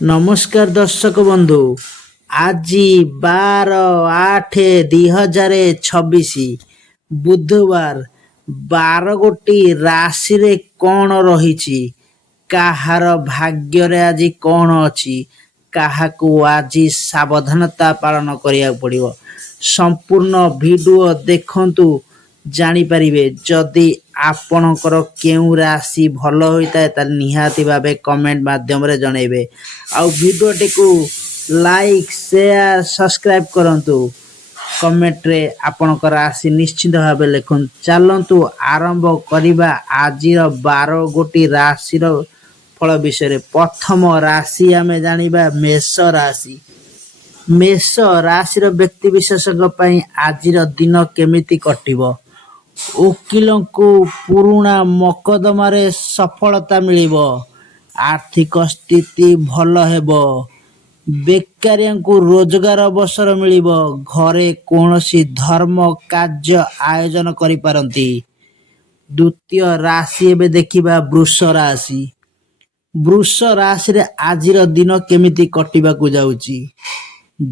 ନମସ୍କାର ଦର୍ଶକ ବନ୍ଧୁ। ଆଜି 12/8/2026 ବୁଧବାର। 12ଗୋଟି ରାଶିରେ କ'ଣ ରହିଛି, କାହାର ଭାଗ୍ୟରେ ଆଜି କ'ଣ ଅଛି, କାହାକୁ ଆଜି ସାବଧାନତା ପାଳନ କରିବାକୁ ପଡ଼ିବ। ସମ୍ପୂର୍ଣ୍ଣ ଭିଡ଼ିଓ ଦେଖନ୍ତୁ, ଜାଣିପାରିବେ। ଯଦି ଆପଣଙ୍କର କେଉଁ ରାଶି ଭଲ ହୋଇଥାଏ ତାହେଲେ ନିହାତି ଭାବେ କମେଣ୍ଟ ମାଧ୍ୟମରେ ଜଣାଇବେ। ଆଉ ଭିଡ଼ିଓଟିକୁ ଲାଇକ୍, ସେୟାର, ସବସ୍କ୍ରାଇବ୍ କରନ୍ତୁ। କମେଣ୍ଟରେ ଆପଣଙ୍କ ରାଶି ନିଶ୍ଚିତ ଭାବେ ଲେଖନ୍ତୁ। ଚାଲନ୍ତୁ ଆରମ୍ଭ କରିବା ଆଜିର 12ଗୋଟି ରାଶିର ଫଳ ବିଷୟରେ। ପ୍ରଥମ ରାଶି ଆମେ ଜାଣିବା ମେଷ ରାଶି। ମେଷ ରାଶିର ବ୍ୟକ୍ତିବିଶେଷଙ୍କ ପାଇଁ ଆଜିର ଦିନ କେମିତି କଟିବ? ଓକିଲଙ୍କୁ ପୁରୁଣା ମକଦ୍ଦମାରେ ସଫଳତା ମିଳିବ। ଆର୍ଥିକ ସ୍ଥିତି ଭଲ ହେବ। ବେକାରୀଙ୍କୁ ରୋଜଗାର ଅବସର ମିଳିବ। ଘରେ କୌଣସି ଧର୍ମ କାର୍ଯ୍ୟ ଆୟୋଜନ କରିପାରନ୍ତି। ଦ୍ୱିତୀୟ ରାଶି ଏବେ ଦେଖିବା ବୃଷ ରାଶି। ବୃଷ ରାଶିରେ ଆଜିର ଦିନ କେମିତି କଟିବାକୁ ଯାଉଛି?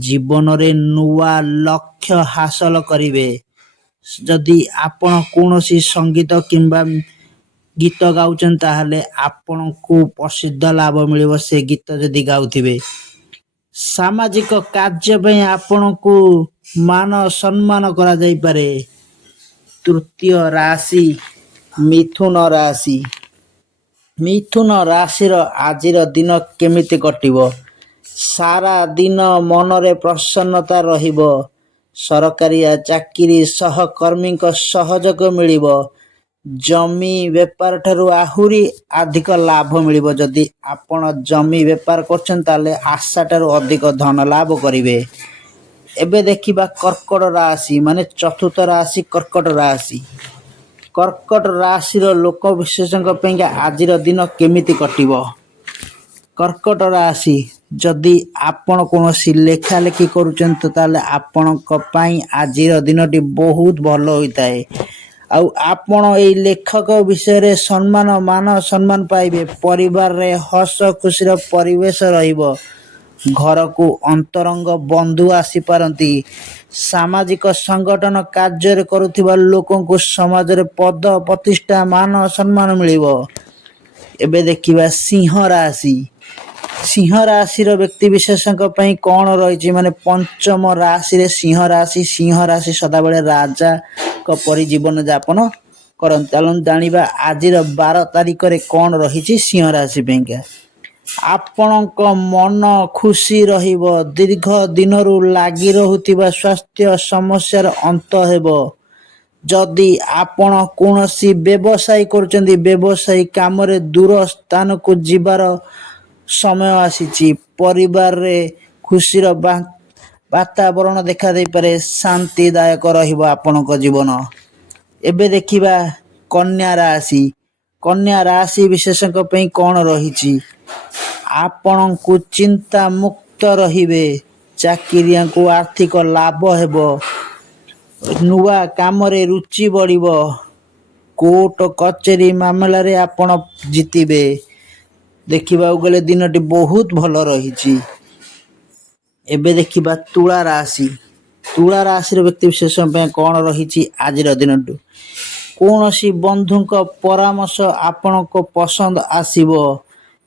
ଜୀବନରେ ନୂଆ ଲକ୍ଷ୍ୟ ହାସଲ କରିବେ। ଯଦି ଆପଣ କୌଣସି ସଙ୍ଗୀତ କିମ୍ବା ଗୀତ ଗାଉଛନ୍ତି ତାହେଲେ ଆପଣଙ୍କୁ ପ୍ରସିଦ୍ଧ ଲାଭ ମିଳିବ, ସେ ଗୀତ ଯଦି ଗାଉଥିବେ। ସାମାଜିକ କାର୍ଯ୍ୟ ପାଇଁ ଆପଣଙ୍କୁ ମାନ ସମ୍ମାନ କରାଯାଇପାରେ। ତୃତୀୟ ରାଶି ମିଥୁନ ରାଶି। ମିଥୁନ ରାଶିର ଆଜିର ଦିନ କେମିତି କଟିବ? ସାରା ଦିନ ମନରେ ପ୍ରସନ୍ନତା ରହିବ। ସରକାରୀ ଚାକିରି ସହକର୍ମୀଙ୍କ ସହଯୋଗ ମିଳିବ। ଜମି ବେପାର ଠାରୁ ଆହୁରି ଅଧିକ ଲାଭ ମିଳିବ। ଯଦି ଆପଣ ଜମି ବେପାର କରୁଛନ୍ତି ତାହେଲେ ଆଶାଠାରୁ ଅଧିକ ଧନ ଲାଭ କରିବେ। ଏବେ ଦେଖିବା କର୍କଟ ରାଶି, ମାନେ ଚତୁର୍ଥ ରାଶି କର୍କଟ ରାଶି। କର୍କଟ ରାଶିର ଲୋକ ବିଶେଷଙ୍କ ପାଇଁ ଆଜିର ଦିନ କେମିତି କଟିବ? କର୍କଟ ରାଶି, ଯଦି ଆପଣ କୌଣସି ଲେଖାଲେଖି କରୁଛନ୍ତି ତାହେଲେ ଆପଣଙ୍କ ପାଇଁ ଆଜିର ଦିନଟି ବହୁତ ଭଲ ହୋଇଥାଏ। ଆଉ ଆପଣ ଏଇ ଲେଖକ ବିଷୟରେ ମାନ ସମ୍ମାନ ପାଇବେ। ପରିବାରରେ ହସ ଖୁସିର ପରିବେଶ ରହିବ। ଘରକୁ ଅନ୍ତରଙ୍ଗ ବନ୍ଧୁ ଆସିପାରନ୍ତି। ସାମାଜିକ ସଂଗଠନ କାର୍ଯ୍ୟରେ କରୁଥିବା ଲୋକଙ୍କୁ ସମାଜରେ ପଦ ପ୍ରତିଷ୍ଠା ମାନ ସମ୍ମାନ ମିଳିବ। ଏବେ ଦେଖିବା ସିଂହ ରାଶି। ସିଂହ ରାଶିର ବ୍ୟକ୍ତିବିଶେଷଙ୍କ ପାଇଁ କ'ଣ ରହିଛି? ମାନେ ପଞ୍ଚମ ରାଶିରେ ସିଂହ ରାଶି। ସିଂହ ରାଶି ସଦାବେଳେ ରାଜାଙ୍କ ପରି ଜୀବନଯାପନ କରନ୍ତି। ଚାଲନ୍ତୁ ଜାଣିବା ଆଜିର 12 ତାରିଖରେ କ'ଣ ରହିଛି ସିଂହ ରାଶି ପାଇଁକା। ଆପଣଙ୍କ ମନ ଖୁସି ରହିବ। ଦୀର୍ଘ ଦିନରୁ ଲାଗି ରହୁଥିବା ସ୍ୱାସ୍ଥ୍ୟ ସମସ୍ୟାର ଅନ୍ତ ହେବ। ଯଦି ଆପଣ କୌଣସି ବ୍ୟବସାୟ କରୁଛନ୍ତି, ବ୍ୟବସାୟୀ କାମରେ ଦୂର ସ୍ଥାନକୁ ଯିବାର ସମୟ ଆସିଛି। ପରିବାରରେ ଖୁସିର ବାତାବରଣ ଦେଖାଦେଇପାରେ। ଶାନ୍ତିଦାୟକ ରହିବ ଆପଣଙ୍କ ଜୀବନ। ଏବେ ଦେଖିବା କନ୍ୟା ରାଶି। କନ୍ୟା ରାଶି ବିଶେଷଙ୍କ ପାଇଁ କ'ଣ ରହିଛି? ଆପଣଙ୍କୁ ଚିନ୍ତା ମୁକ୍ତ ରହିବେ। ଚାକିରିଆଙ୍କୁ ଆର୍ଥିକ ଲାଭ ହେବ। ନୂଆ କାମରେ ରୁଚି ବଢ଼ିବ। କୋର୍ଟ କଚେରୀ ମାମଲାରେ ଆପଣ ଜିତିବେ। ଦେଖିବାକୁ ଗଲେ ଦିନଟି ବହୁତ ଭଲ ରହିଛି। ଏବେ ଦେଖିବା ତୁଳା ରାଶି। ତୁଳା ରାଶିର ବ୍ୟକ୍ତିବିଶେଷ ପାଇଁ କ'ଣ ରହିଛି ଆଜିର ଦିନଟି? କୌଣସି ବନ୍ଧୁଙ୍କ ପରାମର୍ଶ ଆପଣଙ୍କ ପସନ୍ଦ ଆସିବ।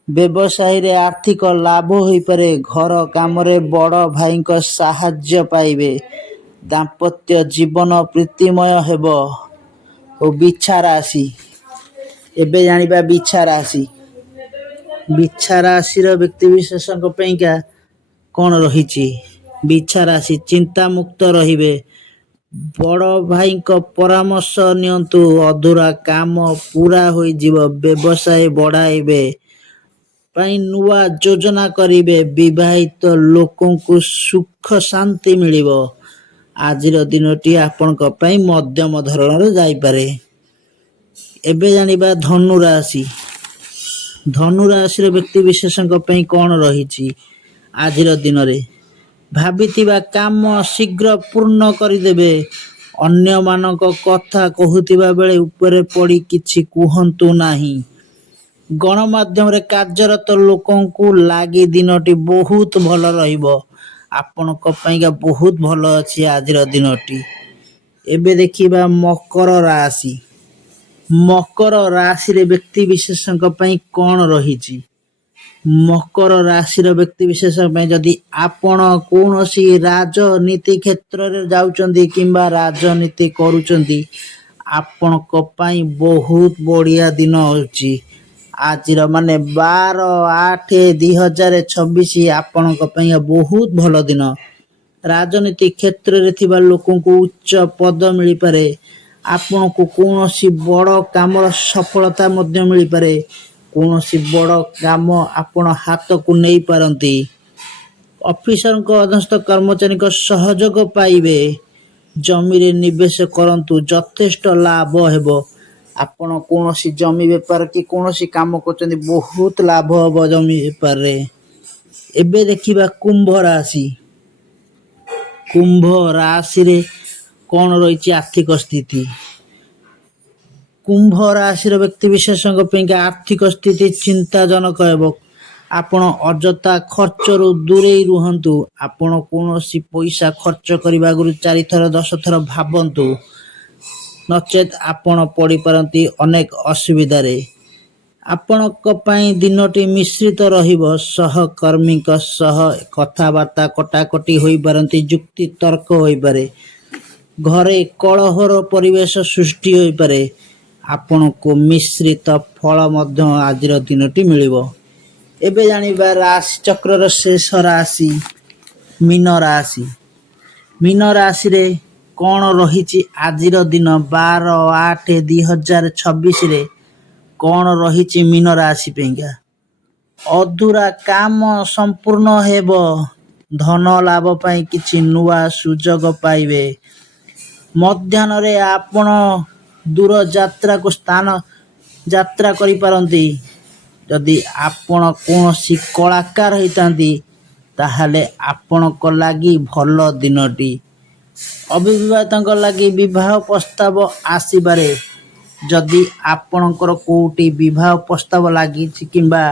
ବ୍ୟବସାୟରେ ଆର୍ଥିକ ଲାଭ ହୋଇପାରେ। ଘର କାମରେ ବଡ଼ ଭାଇଙ୍କ ସାହାଯ୍ୟ ପାଇବେ। ଦାମ୍ପତ୍ୟ ଜୀବନ ପ୍ରୀତିମୟ ହେବ। ଓ ବିଛା ରାଶି। ଏବେ ଜାଣିବା ବିଛା ରାଶି। ବିଛା ରାଶିର ବ୍ୟକ୍ତିବିଶେଷଙ୍କ ପାଇଁକା କ'ଣ ରହିଛି? ବିଛା ରାଶି ଚିନ୍ତାମୁକ୍ତ ରହିବେ। ବଡ଼ ଭାଇଙ୍କ ପରାମର୍ଶ ନିଅନ୍ତୁ। ଅଧୁରା କାମ ପୂରା ହୋଇଯିବ। ବ୍ୟବସାୟ ବଢ଼ାଇବେ ପାଇଁ ନୂଆ ଯୋଜନା କରିବେ। ବିବାହିତ ଲୋକଙ୍କୁ ସୁଖ ଶାନ୍ତି ମିଳିବ। ଆଜିର ଦିନଟି ଆପଣଙ୍କ ପାଇଁ ମଧ୍ୟମ ଧରଣର ଯାଇପାରେ। ଏବେ ଜାଣିବା ଧନୁ ରାଶି। ଧନୁ ରାଶିର ବ୍ୟକ୍ତିବିଶେଷଙ୍କ ପାଇଁ କ'ଣ ରହିଛି ଆଜିର ଦିନରେ? ଭାବିଥିବା କାମ ଶୀଘ୍ର ପୂର୍ଣ୍ଣ କରିଦେବେ। ଅନ୍ୟମାନଙ୍କ କଥା କହୁଥିବା ବେଳେ ଉପରେ ପଡ଼ି କିଛି କୁହନ୍ତୁ ନାହିଁ। ଗଣମାଧ୍ୟମରେ କାର୍ଯ୍ୟରତ ଲୋକଙ୍କୁ ଲାଗି ଦିନଟି ବହୁତ ଭଲ ରହିବ। ଆପଣଙ୍କ ପାଇଁକା ବହୁତ ଭଲ ଅଛି ଆଜିର ଦିନଟି। ଏବେ ଦେଖିବା ମକର ରାଶି। ମକର ରାଶିରେ ବ୍ୟକ୍ତି ବିଶେଷଙ୍କ ପାଇଁ କ'ଣ ରହିଛି? ମକର ରାଶିର ବ୍ୟକ୍ତି ବିଶେଷ ପାଇଁ ଯଦି ଆପଣ କୌଣସି ରାଜନୀତି କ୍ଷେତ୍ରରେ ଯାଉଛନ୍ତି କିମ୍ବା ରାଜନୀତି କରୁଛନ୍ତି, ଆପଣଙ୍କ ପାଇଁ ବହୁତ ବଢ଼ିଆ ଦିନ ହେଉଛି। ଆଜିର ମାନେ 12/8/2026 ଆପଣଙ୍କ ପାଇଁ ବହୁତ ଭଲ ଦିନ। ରାଜନୀତି କ୍ଷେତ୍ରରେ ଥିବା ଲୋକଙ୍କୁ ଉଚ୍ଚ ପଦ ମିଳିପାରେ। ଆପଣଙ୍କୁ କୌଣସି ବଡ଼ କାମର ସଫଳତା ମଧ୍ୟ ମିଳିପାରେ। କୌଣସି ବଡ଼ କାମ ଆପଣ ହାତକୁ ନେଇପାରନ୍ତି। ଅଫିସରଙ୍କ ଅଧସ୍ଥ କର୍ମଚାରୀଙ୍କ ସହଯୋଗ ପାଇବେ। ଜମିରେ ନିବେଶ କରନ୍ତୁ, ଯଥେଷ୍ଟ ଲାଭ ହେବ। ଆପଣ କୌଣସି ଜମି ବେପାର କି କୌଣସି କାମ କରୁଛନ୍ତି, ବହୁତ ଲାଭ ହେବ ଜମି ବେପାରରେ। ଏବେ ଦେଖିବା କୁମ୍ଭ ରାଶି। କୁମ୍ଭ ରାଶିରେ କ'ଣ ରହିଛି ଆର୍ଥିକ ସ୍ଥିତି? କୁମ୍ଭ ରାଶିର ବ୍ୟକ୍ତି ବିଶେଷଙ୍କ ପାଇଁକା ଆର୍ଥିକ ସ୍ଥିତି ଚିନ୍ତାଜନକ ହେବ। ଆପଣ ଅଯଥା ଖର୍ଚ୍ଚରୁ ଦୂରେଇ ରୁହନ୍ତୁ। ଆପଣ କୌଣସି ପଇସା ଖର୍ଚ୍ଚ କରିବା ଆଗରୁ 4 ଥର 10 ଥର ଭାବନ୍ତୁ, ନଚେତ୍ ଆପଣ ପଡ଼ିପାରନ୍ତି ଅନେକ ଅସୁବିଧାରେ। ଆପଣଙ୍କ ପାଇଁ ଦିନଟି ମିଶ୍ରିତ ରହିବ। ସହକର୍ମୀଙ୍କ ସହ କଥାବାର୍ତ୍ତା କଟାକଟି ହୋଇପାରନ୍ତି, ଯୁକ୍ତି ତର୍କ ହୋଇପାରେ। ଘରେ କଳହର ପରିବେଶ ସୃଷ୍ଟି ହୋଇପାରେ। ଆପଣଙ୍କୁ ମିଶ୍ରିତ ଫଳ ମଧ୍ୟ ଆଜିର ଦିନଟି ମିଳିବ। ଏବେ ଜାଣିବା ରାଶି ଚକ୍ରର ଶେଷ ରାଶି ମୀନ ରାଶି। ମୀନ ରାଶିରେ କ'ଣ ରହିଛି ଆଜିର ଦିନ 12/8/2026ରେ କ'ଣ ରହିଛି ମୀନ ରାଶି ପାଇଁକା? ଅଧୁରା କାମ ସମ୍ପୂର୍ଣ୍ଣ ହେବ। ଧନ ଲାଭ ପାଇଁ କିଛି ନୂଆ ସୁଯୋଗ ପାଇବେ। ମଧ୍ୟାହ୍ନରେ ଆପଣ ଦୂର ଯାତ୍ରା କରିପାରନ୍ତି। ଯଦି ଆପଣ କୌଣସି କଳାକାର ହୋଇଥାନ୍ତି, ତାହେଲେ ଆପଣଙ୍କ ଲାଗି ଭଲ ଦିନଟି। ଅବିବାହିତଙ୍କ ଲାଗି ବିବାହ ପ୍ରସ୍ତାବ ଆସିପାରେ। ଯଦି ଆପଣଙ୍କର କେଉଁଠି ବିବାହ ପ୍ରସ୍ତାବ ଲାଗିଛି କିମ୍ବା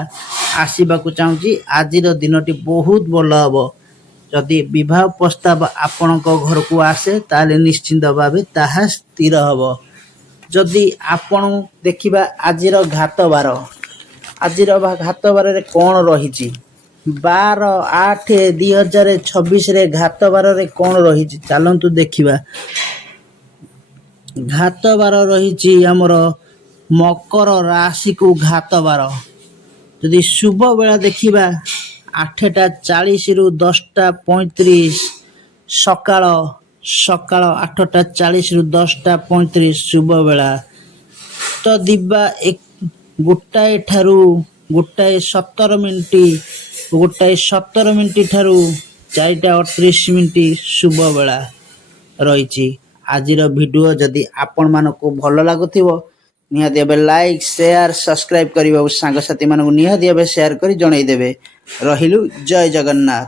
ଆସିବାକୁ ଚାହୁଁଛି, ଆଜିର ଦିନଟି ବହୁତ ଭଲ ହେବ। ଯଦି ବିବାହ ପ୍ରସ୍ତାବ ଆପଣଙ୍କ ଘରକୁ ଆସେ, ତାହେଲେ ନିଶ୍ଚିନ୍ତ ଭାବେ ତାହା ସ୍ଥିର ହେବ। ଯଦି ଆପଣ ଦେଖିବା ଆଜିର ଘାତ ବାର। ଆଜିର ଘାତ ବାରରେ କ'ଣ ରହିଛି? 12/8/2026ରେ ଘାତ ବାରରେ କ'ଣ ରହିଛି? ଚାଲନ୍ତୁ ଦେଖିବା। ଘାତ ବାର ରହିଛି ଆମର ମକର ରାଶିକୁ ଘାତ ବାର। ଯଦି ଶୁଭ ବେଳା ଦେଖିବା 8ଟା40ରୁ 10ଟା35, ସକାଳ 8ଟା40ରୁ 10ଟା35 ଶୁଭ ବେଳା। ତ ଦିବା 1ଟାଏ ଠାରୁ 1ଟାଏ17 ଠାରୁ 4ଟା38 ଶୁଭ ବେଳା ରହିଛି। ଆଜିର ଭିଡ଼ିଓ ଯଦି ଆପଣମାନଙ୍କୁ ଭଲ ଲାଗୁଥିବ, ନିହାତି ଭାବେ ଲାଇକ୍, ସେୟାର, ସବସ୍କ୍ରାଇବ୍ କରିବାକୁ ସାଙ୍ଗସାଥିମାନଙ୍କୁ ନିହାତି ଭାବେ ସେୟାର କରି ଜଣାଇଦେବେ। ରହିଲୁ, ଜୟ ଜଗନ୍ନାଥ।